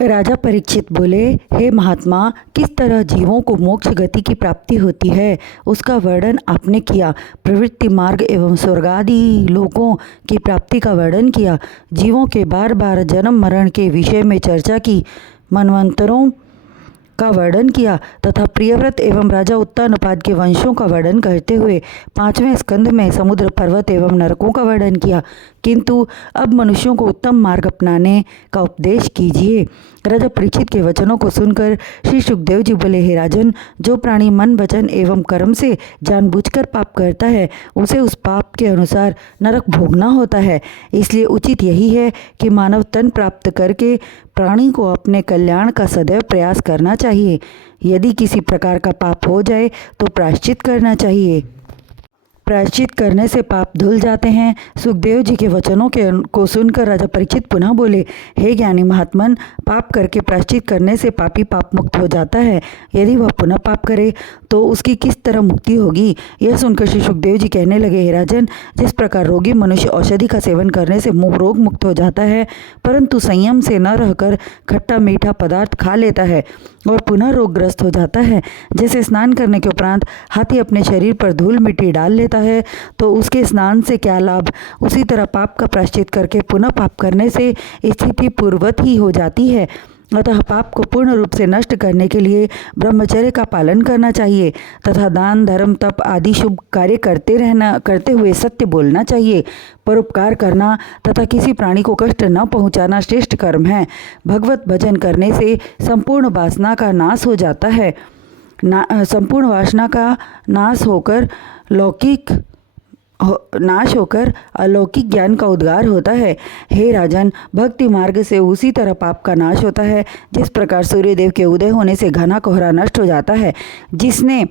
राजा परीक्षित बोले, हे महात्मा, किस तरह जीवों को मोक्ष गति की प्राप्ति होती है उसका वर्णन आपने किया। प्रवृत्ति मार्ग एवं स्वर्गादि लोकों की प्राप्ति का वर्णन किया। जीवों के बार बार जन्म मरण के विषय में चर्चा की। मनवंतरों का वर्णन किया तथा प्रियव्रत एवं राजा उत्तानपाद के वंशों का वर्णन करते हुए 5वें स्कंध में समुद्र, पर्वत एवं नरकों का वर्णन किया। किंतु अब मनुष्यों को उत्तम मार्ग अपनाने का उपदेश कीजिए। राजा परीक्षित के वचनों को सुनकर श्री सुखदेव जी बोले, हे राजन, जो प्राणी मन, वचन एवं कर्म से जानबूझकर पाप करता है उसे उस पाप के अनुसार नरक भोगना होता है। इसलिए उचित यही है कि मानव तन प्राप्त करके प्राणी को अपने कल्याण का सदैव प्रयास करना चाहिए। यदि किसी प्रकार का पाप हो जाए तो प्रायश्चित करना चाहिए। प्रायश्चित करने से पाप धुल जाते हैं। सुखदेव जी के वचनों को सुनकर राजा परीक्षित पुनः बोले, हे ज्ञानी महात्मन, पाप करके प्रायश्चित करने से पापी पाप मुक्त हो जाता है। यदि वह पुनः पाप करे तो उसकी किस तरह मुक्ति होगी। यह सुनकर श्री सुखदेव जी कहने लगे, हे राजन, जिस प्रकार रोगी मनुष्य औषधि का सेवन करने से रोग मुक्त हो जाता है, परंतु संयम से न रहकर खट्टा मीठा पदार्थ खा लेता है और पुनः रोगग्रस्त हो जाता है, जैसे स्नान करने के उपरांत हाथी अपने शरीर पर धूल मिट्टी डाल लेता है तो उसके स्नान से क्या लाभ, उसी तरह पाप का प्रायश्चित करके पुनः पाप करने से स्थिति पूर्ववत ही हो जाती है। अतः पाप को पूर्ण रूप से नष्ट करने के लिए ब्रह्मचर्य का पालन करना चाहिए तथा दान, धर्म, तप आदि शुभ कार्य करते हुए सत्य बोलना चाहिए। परोपकार करना तथा किसी प्राणी को कष्ट न पहुंचाना श्रेष्ठ कर्म है। भगवत भजन करने से संपूर्ण वासना का नाश हो जाता है। संपूर्ण वासना का नाश होकर अलौकिक ज्ञान का उद्गार होता है। हे राजन, भक्ति मार्ग से उसी तरह पाप का नाश होता है जिस प्रकार सूर्यदेव के उदय होने से घना कोहरा नष्ट हो जाता है। जिसने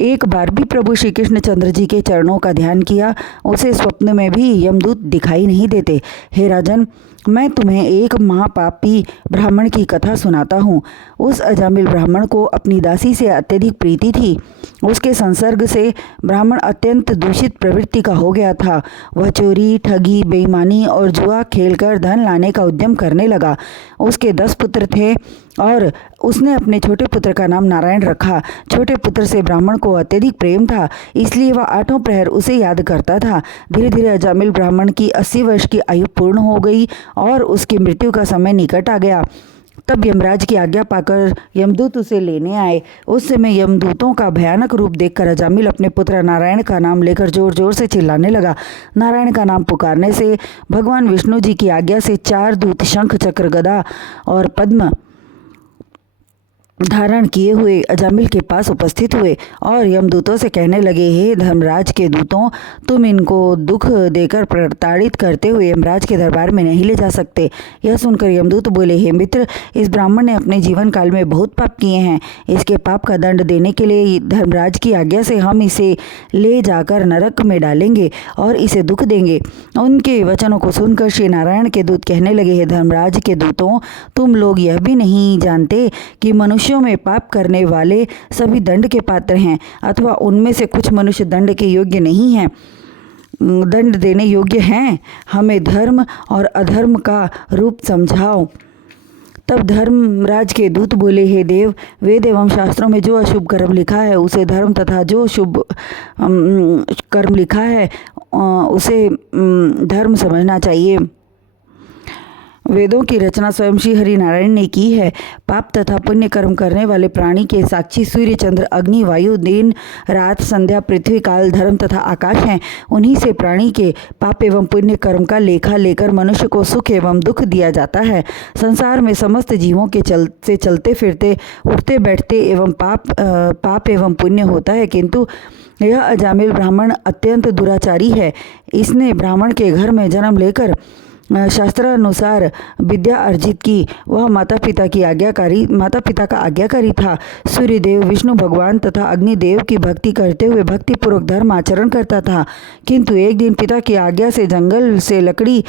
एक बार भी प्रभु श्री कृष्णचंद्र जी के चरणों का ध्यान किया उसे स्वप्न में भी यमदूत दिखाई नहीं देते। हे राजन, मैं तुम्हें एक महापापी ब्राह्मण की कथा सुनाता हूँ। उस अजामिल ब्राह्मण को अपनी दासी से अत्यधिक प्रीति थी। उसके संसर्ग से ब्राह्मण अत्यंत दूषित प्रवृत्ति का हो गया था। वह चोरी, ठगी, बेईमानी और जुआ खेलकर धन लाने का उद्यम करने लगा। उसके 10 पुत्र थे और उसने अपने छोटे पुत्र का नाम नारायण रखा। छोटे पुत्र से ब्राह्मण को अत्यधिक प्रेम था, इसलिए वह 8 प्रहर उसे याद करता था। धीरे धीरे अजामिल ब्राह्मण की 80 वर्ष की आयु पूर्ण हो गई और उसकी मृत्यु का समय निकट आ गया। तब यमराज की आज्ञा पाकर यमदूत उसे लेने आए। उस समय यमदूतों का भयानक रूप देखकर अजामिल अपने पुत्र नारायण का नाम लेकर जोर जोर से चिल्लाने लगा। नारायण का नाम पुकारने से भगवान विष्णु जी की आज्ञा से 4 दूत शंख, चक्र, गदा और पद्म धारण किए हुए अजामिल के पास उपस्थित हुए और यमदूतों से कहने लगे, हे धर्मराज के दूतों, तुम इनको दुख देकर प्रताड़ित करते हुए यमराज के दरबार में नहीं ले जा सकते। यह सुनकर यमदूत बोले, हे मित्र, इस ब्राह्मण ने अपने जीवन काल में बहुत पाप किए हैं। इसके पाप का दंड देने के लिए धर्मराज की आज्ञा से हम इसे ले जाकर नरक में डालेंगे और इसे दुख देंगे। उनके वचनों को सुनकर श्री नारायण के दूत कहने लगे, हे धर्मराज के दूतों, तुम लोग यह भी नहीं जानते कि मनुष्यों में पाप करने वाले सभी दंड के पात्र हैं, अथवा उनमें से कुछ मनुष्य दंड के योग्य नहीं हैं, दंड देने योग्य हैं। हमें धर्म और अधर्म का रूप समझाओ। तब धर्मराज के दूत बोले, हे देव, वेद एवं शास्त्रों में जो अशुभ कर्म लिखा है उसे धर्म तथा जो शुभ कर्म लिखा है उसे धर्म समझना चाहिए। वेदों की रचना स्वयं श्री हरि नारायण ने की है। पाप तथा पुण्य कर्म करने वाले प्राणी के साक्षी सूर्य, चंद्र, अग्नि, वायु, दिन, रात, संध्या, पृथ्वी, काल, धर्म तथा आकाश हैं। उन्हीं से प्राणी के पाप एवं पुण्य कर्म का लेखा लेकर मनुष्य को सुख एवं दुख दिया जाता है। संसार में समस्त जीवों के चलते फिरते, उठते बैठते एवं पाप एवं पुण्य होता है, किंतु यह अजामिल ब्राह्मण अत्यंत दुराचारी है। इसने ब्राह्मण के घर में जन्म लेकर शास्त्रानुसार विद्या अर्जित की। वह माता पिता का आज्ञाकारी था। सूर्यदेव, विष्णु भगवान तथा अग्निदेव की भक्ति करते हुए भक्तिपूर्वक धर्म आचरण करता था। किंतु एक दिन पिता की आज्ञा से जंगल से लकड़ी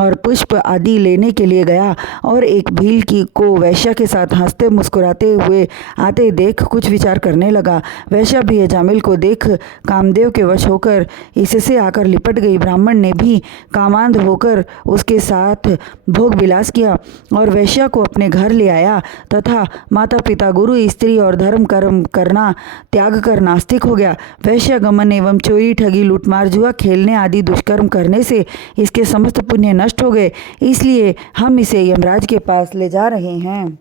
और पुष्प आदि लेने के लिए गया और एक भील को वैश्या के साथ हंसते मुस्कुराते हुए आते देख कुछ विचार करने लगा। वैश्या भी अजामिल को देख कामदेव के वश होकर इससे आकर लिपट गई। ब्राह्मण ने भी कामांध होकर उसके साथ भोग विलास किया और वैश्या को अपने घर ले आया तथा माता पिता, गुरु, स्त्री और धर्म कर्म करना त्याग कर नास्तिक हो गया। वैश्य गमन एवं चोरी, ठगी, लूटमार, जुआ खेलने आदि दुष्कर्म करने से इसके समस्त पुण्य नष्ट हो गए। इसलिए हम इसे यमराज के पास ले जा रहे हैं।